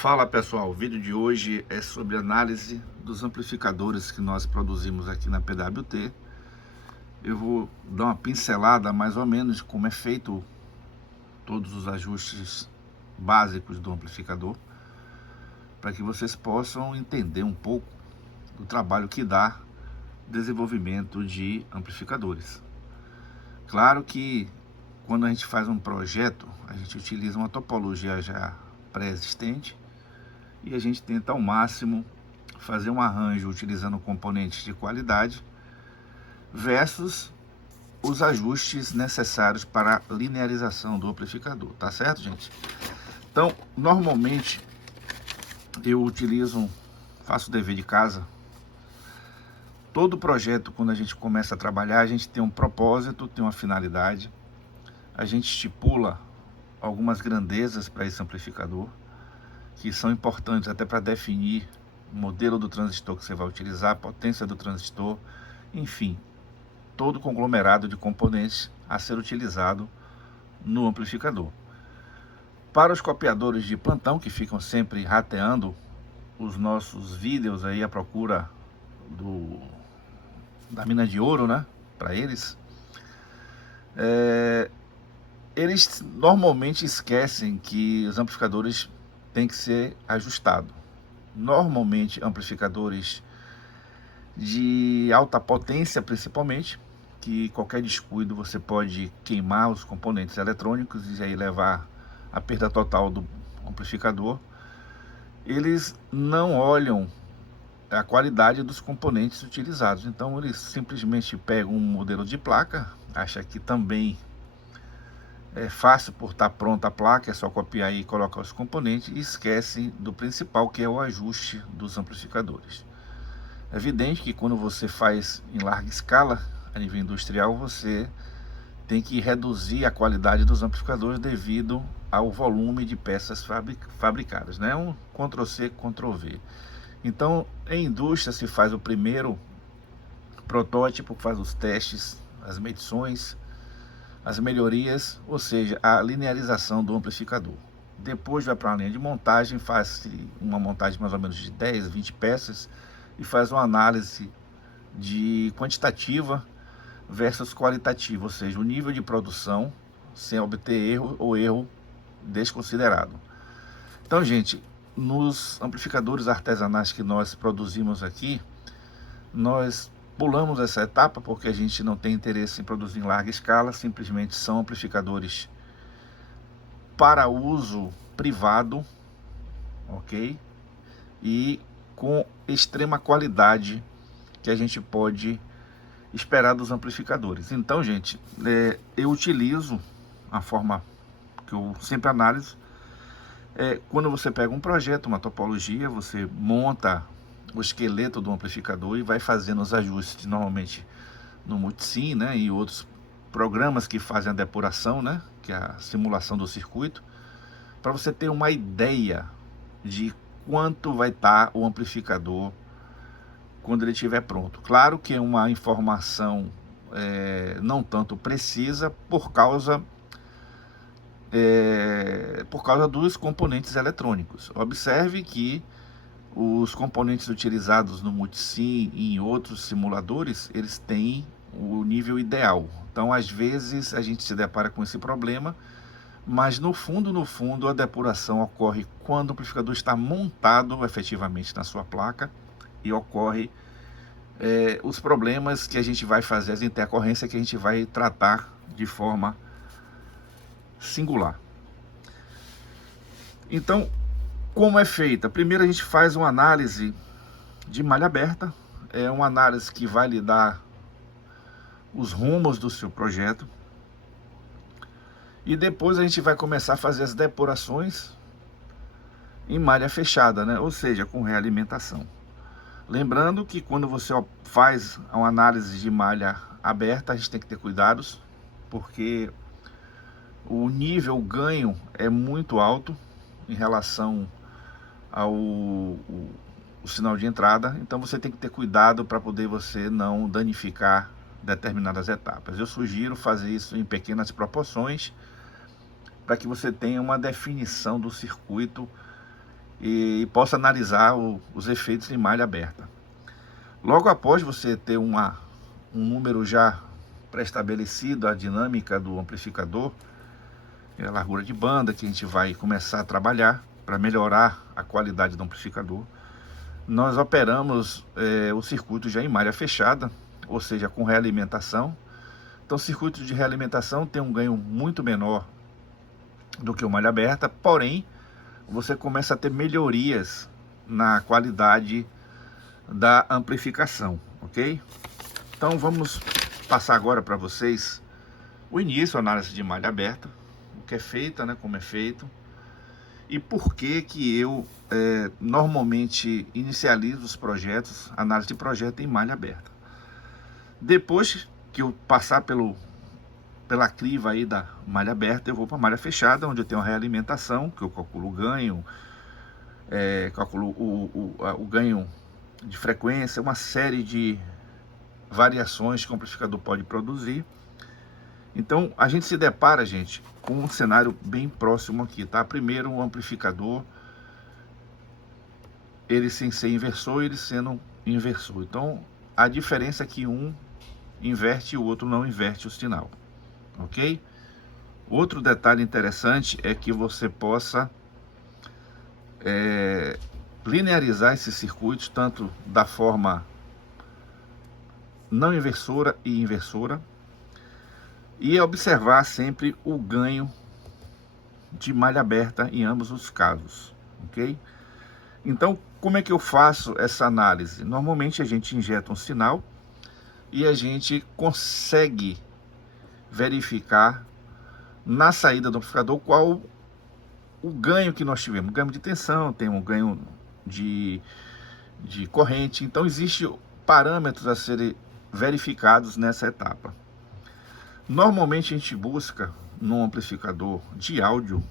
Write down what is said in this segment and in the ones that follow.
Fala pessoal, o vídeo de hoje é sobre análise dos amplificadores que nós produzimos aqui na PWT. Eu vou dar uma pincelada mais ou menos de como é feito todos os ajustes básicos do amplificador, para que vocês possam entender um pouco do trabalho que dá desenvolvimento de amplificadores. Claro que quando a gente faz um projeto, a gente utiliza uma topologia já pré-existente e a gente tenta ao máximo fazer um arranjo utilizando componentes de qualidade versus os ajustes necessários para a linearização do amplificador, tá certo, gente? Então, normalmente eu faço dever de casa. Todo projeto, quando a gente começa a trabalhar, a gente tem um propósito, tem uma finalidade, a gente estipula algumas grandezas para esse amplificador, que são importantes até para definir o modelo do transistor que você vai utilizar, a potência do transistor, enfim, todo o conglomerado de componentes a ser utilizado no amplificador. Para os copiadores de plantão, que ficam sempre rateando os nossos vídeos aí à procura da mina de ouro, né, para eles, eles normalmente esquecem que os amplificadores têm que ser ajustados. Normalmente amplificadores de alta potência principalmente, que qualquer descuido você pode queimar os componentes eletrônicos e aí levar a perda total do amplificador. Eles não olham a qualidade dos componentes utilizados, então eles simplesmente pegam um modelo de placa, acha que também é fácil por estar pronta a placa, é só copiar e colocar os componentes e esquece do principal, que é o ajuste dos amplificadores. É evidente que quando você faz em larga escala, a nível industrial, você tem que reduzir a qualidade dos amplificadores devido ao volume de peças fabricadas, né? Um Ctrl+C, Ctrl+V. Então, em indústria se faz o primeiro protótipo, faz os testes, as medições, as melhorias, ou seja, a linearização do amplificador. Depois vai para uma linha de montagem, faz uma montagem mais ou menos de 10, 20 peças e faz uma análise de quantitativa versus qualitativa, ou seja, o nível de produção sem obter erro ou erro desconsiderado. Então, gente, nos amplificadores artesanais que nós produzimos aqui, nós pulamos essa etapa porque a gente não tem interesse em produzir em larga escala, simplesmente são amplificadores para uso privado, ok? E com extrema qualidade que a gente pode esperar dos amplificadores. Então, gente, eu utilizo a forma que eu sempre analiso. Quando você pega um projeto, uma topologia, você monta o esqueleto do amplificador e vai fazendo os ajustes, normalmente no Multisim, né, e outros programas que fazem a depuração, né, que é a simulação do circuito, para você ter uma ideia de quanto vai estar o amplificador quando ele estiver pronto. Claro que é uma informação não tanto precisa por causa dos componentes eletrônicos. Observe que os componentes utilizados no Multisim e em outros simuladores, eles têm o nível ideal. Então, às vezes, a gente se depara com esse problema, mas no fundo, a depuração ocorre quando o amplificador está montado efetivamente na sua placa e ocorre os problemas que a gente vai fazer, as intercorrências que a gente vai tratar de forma singular. Então, como é feita? Primeiro a gente faz uma análise de malha aberta, é uma análise que vai lhe dar os rumos do seu projeto, e depois a gente vai começar a fazer as depurações em malha fechada, né? Ou seja, com realimentação. Lembrando que quando você faz uma análise de malha aberta, a gente tem que ter cuidados, porque o nível, o ganho é muito alto em relação ao o sinal de entrada, então você tem que ter cuidado para poder você não danificar determinadas etapas. Eu sugiro fazer isso em pequenas proporções, para que você tenha uma definição do circuito e possa analisar os efeitos em malha aberta. Logo após você ter um número já pré-estabelecido, a dinâmica do amplificador, a largura de banda que a gente vai começar a trabalhar para melhorar a qualidade do amplificador, nós operamos o circuito já em malha fechada, ou seja, com realimentação. Então, o circuito de realimentação tem um ganho muito menor do que o malha aberta, porém, você começa a ter melhorias na qualidade da amplificação, ok? Então, vamos passar agora para vocês o início, a análise de malha aberta, o que é feita, né, como é feito, e por que eu normalmente inicializo os projetos, análise de projeto em malha aberta. Depois que eu passar pela criva aí da malha aberta, eu vou para a malha fechada, onde eu tenho a realimentação, que eu calculo o ganho, calculo o ganho de frequência, uma série de variações que o amplificador pode produzir. Então, a gente se depara, gente, com um cenário bem próximo aqui, tá? Primeiro, um amplificador, ele sem ser inversor, ele sendo inversor. Então, a diferença é que um inverte e o outro não inverte o sinal, ok? Outro detalhe interessante é que você possa linearizar esses circuitos, tanto da forma não inversora e inversora, e observar sempre o ganho de malha aberta em ambos os casos, ok? Então, como é que eu faço essa análise? Normalmente a gente injeta um sinal e a gente consegue verificar na saída do amplificador qual o ganho que nós tivemos. Ganho de tensão, tem um ganho de corrente. Então, existem parâmetros a serem verificados nessa etapa. Normalmente a gente busca num amplificador de áudio,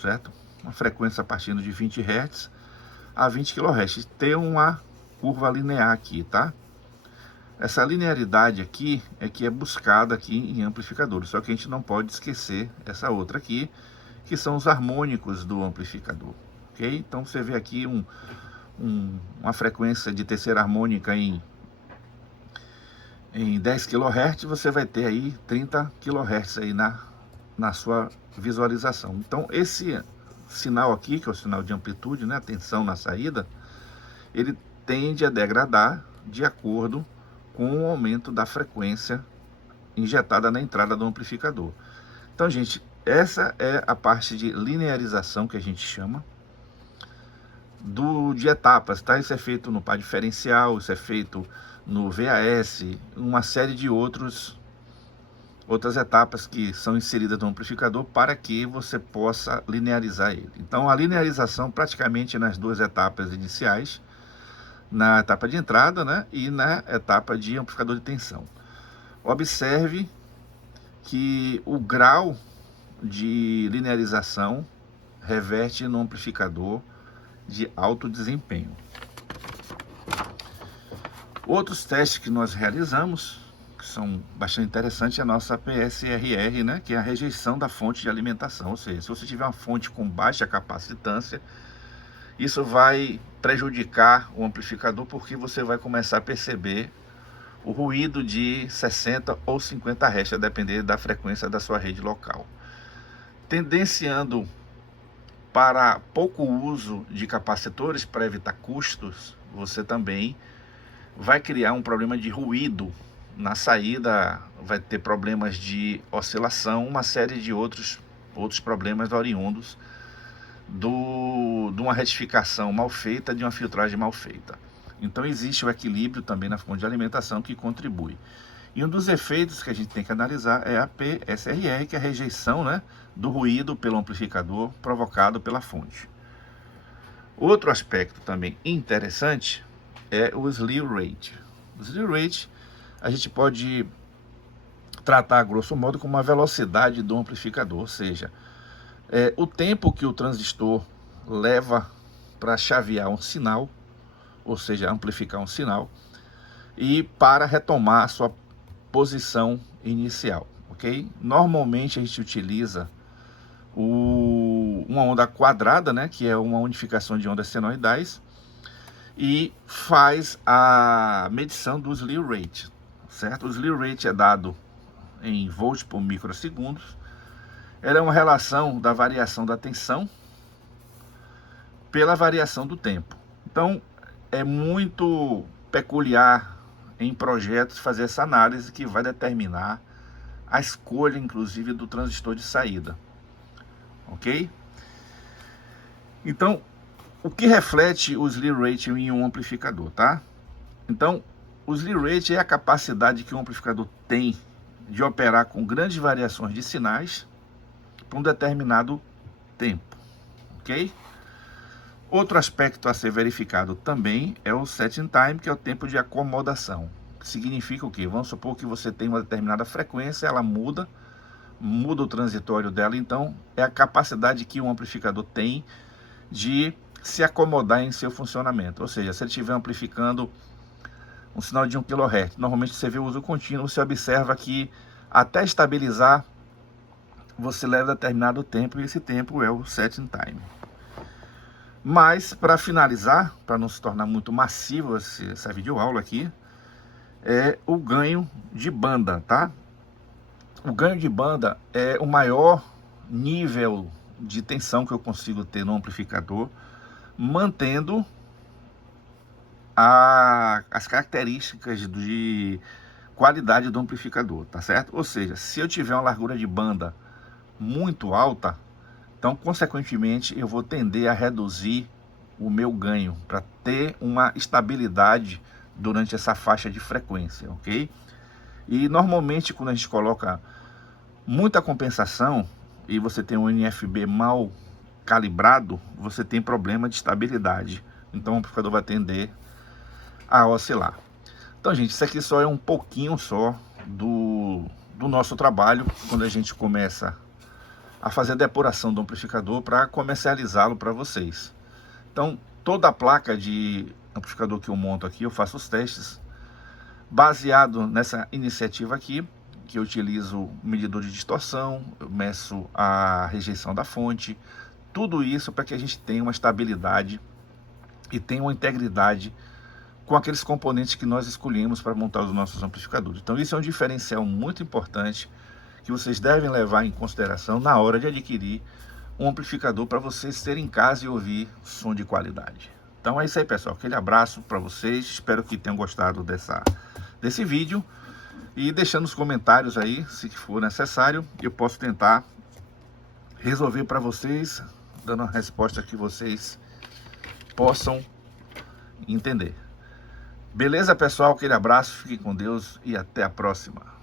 certo? Uma frequência partindo de 20 Hz a 20 kHz. Tem uma curva linear aqui, tá? Essa linearidade aqui é que é buscada aqui em amplificadores. Só que a gente não pode esquecer essa outra aqui, que são os harmônicos do amplificador, ok? Então você vê aqui uma frequência de terceira harmônica em 10 kHz, você vai ter aí 30 kHz aí na sua visualização. Então esse sinal aqui, que é o sinal de amplitude, né, a tensão na saída, ele tende a degradar de acordo com o aumento da frequência injetada na entrada do amplificador. Então, gente, essa é a parte de linearização que a gente chama de etapas, tá? Isso é feito no par diferencial, isso é feito no VAS, uma série de outras etapas que são inseridas no amplificador para que você possa linearizar ele. Então, a linearização praticamente nas duas etapas iniciais, na etapa de entrada, né, e na etapa de amplificador de tensão. Observe que o grau de linearização reverte no amplificador de alto desempenho. Outros testes que nós realizamos, que são bastante interessantes, é a nossa PSRR, né, que é a rejeição da fonte de alimentação. Ou seja, se você tiver uma fonte com baixa capacitância, isso vai prejudicar o amplificador, porque você vai começar a perceber o ruído de 60 ou 50 Hz, a depender da frequência da sua rede local. Tendenciando para pouco uso de capacitores para evitar custos, você também vai criar um problema de ruído na saída, vai ter problemas de oscilação, uma série de outros problemas oriundos de uma retificação mal feita, de uma filtragem mal feita. Então existe o equilíbrio também na fonte de alimentação que contribui. E um dos efeitos que a gente tem que analisar é a PSRR, que é a rejeição, né, do ruído pelo amplificador provocado pela fonte. Outro aspecto também interessante é o slew rate. O slew rate a gente pode tratar, grosso modo, como uma velocidade do amplificador, ou seja, o tempo que o transistor leva para chavear um sinal, ou seja, amplificar um sinal, e para retomar a sua posição inicial, ok? Normalmente a gente utiliza uma onda quadrada, né, que é uma unificação de ondas senoidais, e faz a medição do slew rate, certo? O slew rate é dado em volts por microsegundos. Ela é uma relação da variação da tensão pela variação do tempo. Então, é muito peculiar em projetos fazer essa análise que vai determinar a escolha, inclusive, do transistor de saída, ok? Então, o que reflete o slew rate em um amplificador, tá? Então, o slew rate é a capacidade que um amplificador tem de operar com grandes variações de sinais por um determinado tempo, ok? Outro aspecto a ser verificado também é o setting time, que é o tempo de acomodação. Significa o quê? Vamos supor que você tem uma determinada frequência, ela muda o transitório dela, então é a capacidade que um amplificador tem de se acomodar em seu funcionamento. Ou seja, se ele estiver amplificando um sinal de 1 kHz, normalmente você vê o uso contínuo, você observa que até estabilizar você leva determinado tempo, e esse tempo é o setting time. Mas, para finalizar, para não se tornar muito massivo essa videoaula aqui, é o ganho de banda, tá? O ganho de banda é o maior nível de tensão que eu consigo ter no amplificador, mantendo as características de qualidade do amplificador, tá certo? Ou seja, se eu tiver uma largura de banda muito alta, então, consequentemente, eu vou tender a reduzir o meu ganho para ter uma estabilidade durante essa faixa de frequência, ok? E normalmente, quando a gente coloca muita compensação e você tem um NFB mal calibrado, você tem problema de estabilidade. Então, o amplificador vai tender a oscilar. Então, gente, isso aqui só é um pouquinho só do nosso trabalho quando a gente começa a fazer a depuração do amplificador para comercializá-lo para vocês. Então, toda a placa de amplificador que eu monto aqui, eu faço os testes baseado nessa iniciativa aqui, que eu utilizo medidor de distorção, eu meço a rejeição da fonte, tudo isso para que a gente tenha uma estabilidade e tenha uma integridade com aqueles componentes que nós escolhemos para montar os nossos amplificadores. Então, isso é um diferencial muito importante que vocês devem levar em consideração na hora de adquirir um amplificador para vocês terem em casa e ouvir som de qualidade. Então é isso aí, pessoal. Aquele abraço para vocês. Espero que tenham gostado desse vídeo. E deixando nos comentários aí, se for necessário, eu posso tentar resolver para vocês, dando a resposta que vocês possam entender. Beleza, pessoal? Aquele abraço. Fiquem com Deus e até a próxima.